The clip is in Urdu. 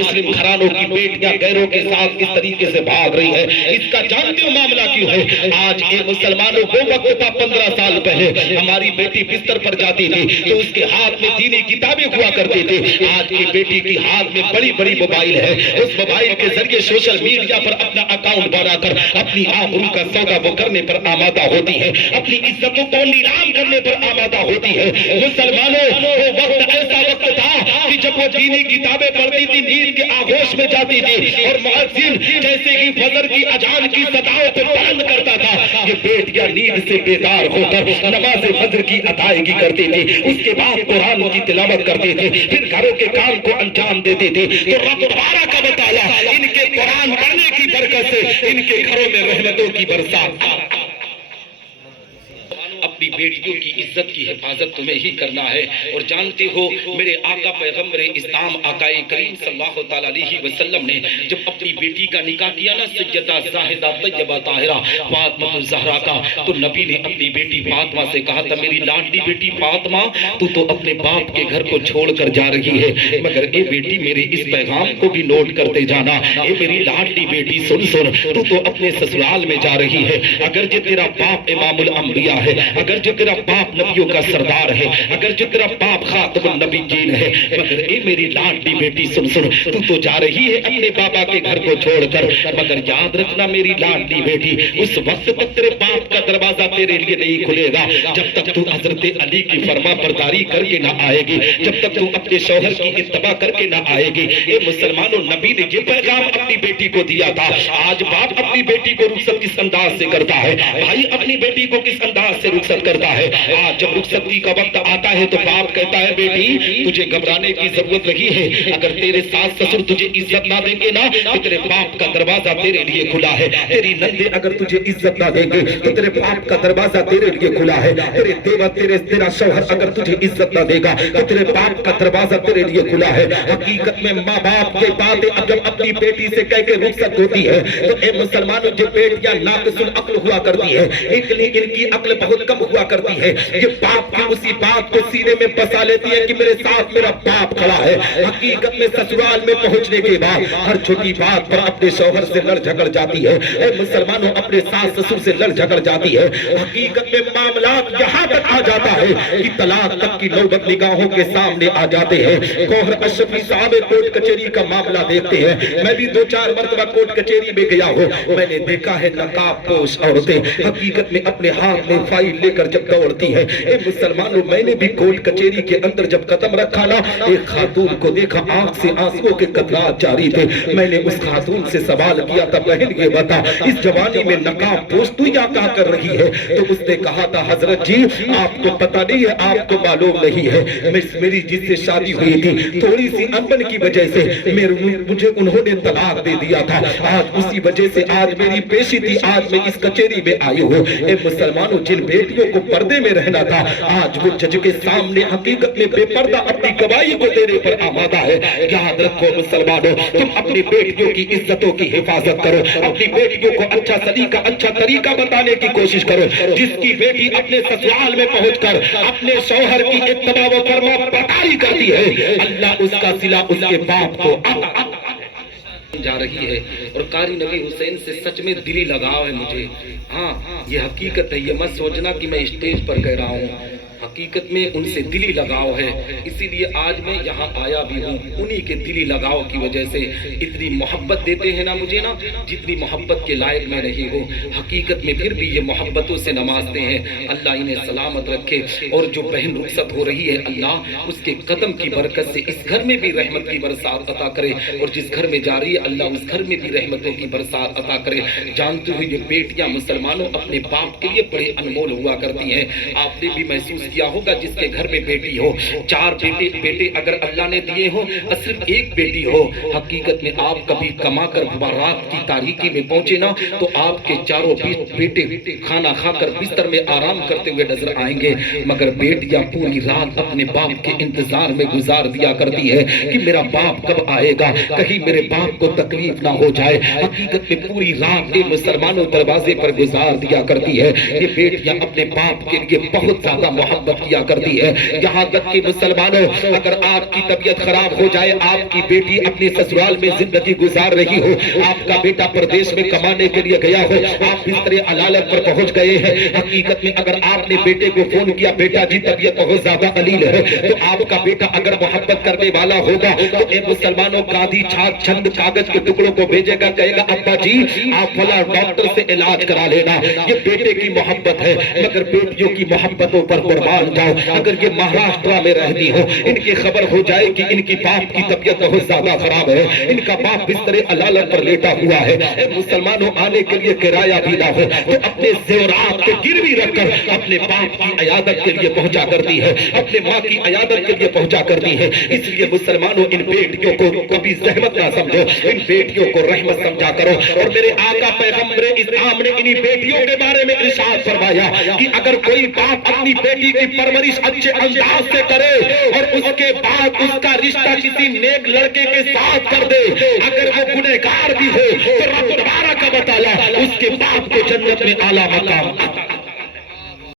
مسلم گھرانوں کی بیٹیاں غیروں کے ساتھ کس طریقے سے بھاگ رہی ہے، اس کا جانتے ہو معاملہ کیوں ہے؟ آج کے مسلمانوں وہ وقت تھا 15 سال پہلے ہماری بیٹی بستر پر جاتی تھی تو اس کے ہاتھ میں دینی کتابیں ہوا کرتے تھے، آج کی بیٹی کی ہاتھ میں بڑی بڑی موبائل ہے، اس موبائل کے ذریعے سوشل میڈیا پر اپنا اکاؤنٹ بنا کر اپنی آبرو کا سودا وہ کرنے پر آمادہ ہوتی ہے، اپنی عزتوں کو نیلام کرنے پر آمادہ ہوتی ہے۔ مسلمانوں وہ وقت ایسا وقت تھا کہ جب وہ دینی کتابیں پڑھتی تھی نیند کے آغوش میں جاتی تھی اور مؤذن جیسے ہی فجر کی اذان کی صداؤں کو بلند کرتا تھا یہ بیٹیاں نیند سے بیدار ہو کر نماز فجر کی ادائیگی کرتی تھی، اس کے بعد قرآن کی تلاوت کرتے تھے، پھر گھروں کے کام کو انجام دیتے تھے۔ تو رب تبارک و تعالی ان کے قرآن پڑھنے کی برکت سے ان کے گھروں میں رحمتوں کی برسات۔ اپنی بیٹیوں کی عزت کی حفاظت تمہیں ہی کرنا ہے، اور جانتے ہو میرے آقا پیغمبر اسلام آقا کریم صلی اللہ تعالیٰ علیہ وسلم نے جب اپنی بیٹی کا نکاح کیا نا سیدہ زاہدہ طیبہ طاہرہ فاطمہ الزہرا کا، تو نبی نے اپنی بیٹی فاطمہ سے کہا تھا میری لاڈلی بیٹی فاطمہ تو اپنے باپ کے گھر کو چھوڑ کر جا رہی ہے، مگر اے بیٹی میرے اس پیغام کو بھی نوٹ کرتے جانا، اے میری لاڈلی بیٹی سن تو اپنے سسرال میں جا رہی ہے، اگر جو تیرا باپ امام الانبیاء ہے، اگر جو تیرا باپ نبیوں کا سردار ہے، اگر جو تیرا باپ خاتم النبیین ہے، مگر اے میری لاڈلی بیٹی سن تو جا رہی ہے اپنے بابا کے گھر کو چھوڑ کر، مگر یاد رکھنا میری لاڈلی بیٹی اس وقت تک تیرے باپ کا دروازہ تیرے لیے نہیں کھلے گا جب تک تو حضرت علی کی فرما برداری کر کے نہ آئے گی، جب تک تو اپنے شوہر کی اتباع کر کے نہ آئے گی۔ اے مسلمانوں نبی نے یہ پیغام اپنی بیٹی کو دیا تھا، آج باپ اپنی بیٹی کو رخصت کس انداز سے کرتا ہے، بھائی اپنی بیٹی کو کس انداز سے رخصت کرتا ہے۔ آج جب رخصتی کا وقت آتا ہے تو باپ کہتا ہے بیٹی تجھے گھبرانے کی ضرورت نہیں ہے، اگر تیرے ساس سسر تجھے عزت نہ دیں گے نا تو تیرے باپ کا دروازہ تیرے لیے کھلا ہے، تیری نندے اگر تجھے عزت نہ دیں گے تو تیرے باپ کا دروازہ تیرے لیے کھلا ہے، تیرے دیور تیرا شوہر اگر تجھے عزت نہ دے گا تو تیرے باپ کا دروازہ تیرے لیے کھلا ہے۔ حقیقت میں ماں باپ کے باتیں اگر اپنی بیٹی سے کہہ کے رخصت ہوتی ہے تو اے مسلمانوں جو بیٹیاں ناقص العقل ہوا کرتی ہے ان کی عقل بہت کم ہوا کرتی ہے، یہ باپ کی اسی بات کو سینے میں بسا لیتی ہے کہ میرے ساتھ میرا باپ کھڑا ہے۔ حقیقت میں سسرال میں پہنچنے کے بعد ہر چھوٹی بات پر اپنے شوہر سے لڑ جھگڑ جاتی ہے، اے مسلمانوں اپنے ساس سسر سے لڑ جھگڑ جاتی ہے۔ حقیقت میں معاملات یہاں تک آ جاتا ہے کہ طلاق تک کی نوبت نگاہوں کے سامنے آ جاتے ہیں۔ گوہر اشرفی صاحب کورٹ کچہری کا معاملہ دیکھتے ہیں، میں بھی 2-4 مرتبہ کورٹ کچہری میں گیا ہوں، میں نے دیکھا ہے نقاب پوش عورتیں حقیقت میں اپنے ہاتھ میں فائل لے کر جب دوڑتی ہے۔ اے مسلمانوں میں نے بھی کورٹ کچہری کے اندر جب قدم رکھا نا ایک خاتون کو دیکھا آنکھ سے آنسوں کے قطرات جاری تھے، میں نے اس خاتون سے سوال کیا تھا بہن یہ بتا اس جوانی میں نقاب پوش تو یا کیا کر رہی ہے، تو اس نے کہا تھا حضرت جی آپ کو پتہ نہیں ہے آپ کو معلوم نہیں ہے، میری جس سے شادی ہوئی تھی تھوڑی سی انبن کی وجہ سے مجھے انہوں نے طلاق دے دیا تھا، آج اسی وجہ سے آج میری پیشی تھی آج میں اس کچہری میں آئی ہوں۔ اے مسلمانوں جن بیٹیوں کو پردے میں رہنا تھا آج وہ جج کے سامنے حقیقت میں بے پردہ اپنی گواہی کو دینے پر آمادہ ہے۔ یاد رکھو مسلمانوں تم اپنی بیٹیوں کی عزتوں کی حفاظت کرو، اپنی بیٹیوں کو اچھا سلیقہ اچھا طریقہ بتانے کی کوشش کرو۔ جس کی بیٹی اپنے سسرال میں پہنچ کر اپنے شوہر کی اتباع و فرما برداری کرتی ہے اللہ اس کا صلہ اس کے باپ کو جا رہی ہے، اور قاری نبی حسین سے سچ میں دلی لگاؤ ہے مجھے، ہاں یہ حقیقت ہے، یہ مت سوچنا کہ میں اسٹیج پر کہہ رہا ہوں، حقیقت میں ان سے دلی لگاؤ ہے، اسی لیے آج میں یہاں آیا بھی ہوں، انہی کے دلی لگاؤ کی وجہ سے اتنی محبت دیتے ہیں نا مجھے نا جتنی محبت کے لائق میں نہیں ہوں، حقیقت میں پھر بھی یہ محبتوں سے نوازتے ہیں، اللہ انہیں سلامت رکھے، اور جو بہن رخصت ہو رہی ہے اللہ اس کے قدم کی برکت سے اس گھر میں بھی رحمت کی برسات عطا کرے، اور جس گھر میں جا رہی ہے اللہ اس گھر میں بھی رحمتوں کی برسات عطا کرے۔ جانتے ہوئے یہ بیٹیاں مسلمانوں اپنے باپ کے لیے بڑے انمول ہوا کرتی ہیں، آپ نے بھی محسوس کیا ہوگا جس کے گھر میں بیٹی ہو 4 بیٹے اگر اللہ نے دیے ہو صرف ایک بیٹی ہو، حقیقت میں آپ کبھی کما کر رات کی تاریکی میں پہنچے نا تو آپ کے چاروں بیٹے کھانا کھا کر بستر میں آرام کرتے ہوئے نظر آئیں گے، مگر بیٹیاں پوری رات اپنے باپ کے انتظار میں گزار دیا کرتی ہے کہ میرا باپ کب آئے گا، کہیں میرے باپ کو تکلیف نہ ہو جائے، حقیقت میں پوری رات یہ مسلمانوں دروازے پر گزار دیا کرتی ہے۔ یہ بیٹیاں اپنے باپ کے لیے بہت زیادہ محبت محبت کیا کرتی ہے. یہاں تک کہ مسلمانوں اگر آپ کی طبیعت خراب ہو جائے, آپ کی بیٹی اپنے سسرال میں زندگی گزار رہی ہو, آپ کا بیٹا پردیش میں کمانے کے لیے گیا ہو, آپ بستر علالت پر پہنچ گئے ہیں, حقیقت میں اگر آپ نے بیٹے کو فون کیا بیٹا جی طبیعت بہت زیادہ قلیل ہے, تو آپ کا بیٹا اگر محبت کرنے والا ہوگا تو اے مسلمانوں گاندھی چھاپ چند کاغذ کے ٹکڑوں کو بھیجے گا, کہے گا ابا جی آپ فلاں ڈاکٹر سے علاج کرا لینا. یہ بیٹے کی محبت ہے. مگر بیٹیوں کی محبتوں پر قربان جاؤ, اگر یہ مہاراشٹرا میں رہتی ہو, ان کی خبر ہو جائے کہ ان کی باپ کی طبیعت بہت زیادہ خراب ہے, ان کا باپ بستر علالت پر لیٹا ہوا ہے, اے مسلمانوں آنے کے لیے کرایہ بھی نہ ہو تو اپنے زیورات کو گروی رکھ کر اپنے باپ کی عیادت کے لیے پہنچا کرتی ہے, اپنے ماں کی عیادت کے لیے پہنچا کرتی ہے. اس لیے مسلمانوں ان بیٹیوں کو کبھی زحمت نہ سمجھو, ان بیٹیوں کو رحمت سمجھا کرو. اور میرے آقا پیغمبر اسلام نے انہی بیٹیوں کے بارے میں ارشاد فرمایا کہ اگر کوئی باپ اپنی بیٹی کی پرورش اچھے انداز سے کرے اور اس کے بعد اس کا رشتہ کسی نیک لڑکے کے ساتھ کر دے, اگر وہ گنہگار بھی ہو تو رب تبارک و تعالی اس کے باپ کو جنت میں اعلیٰ مقام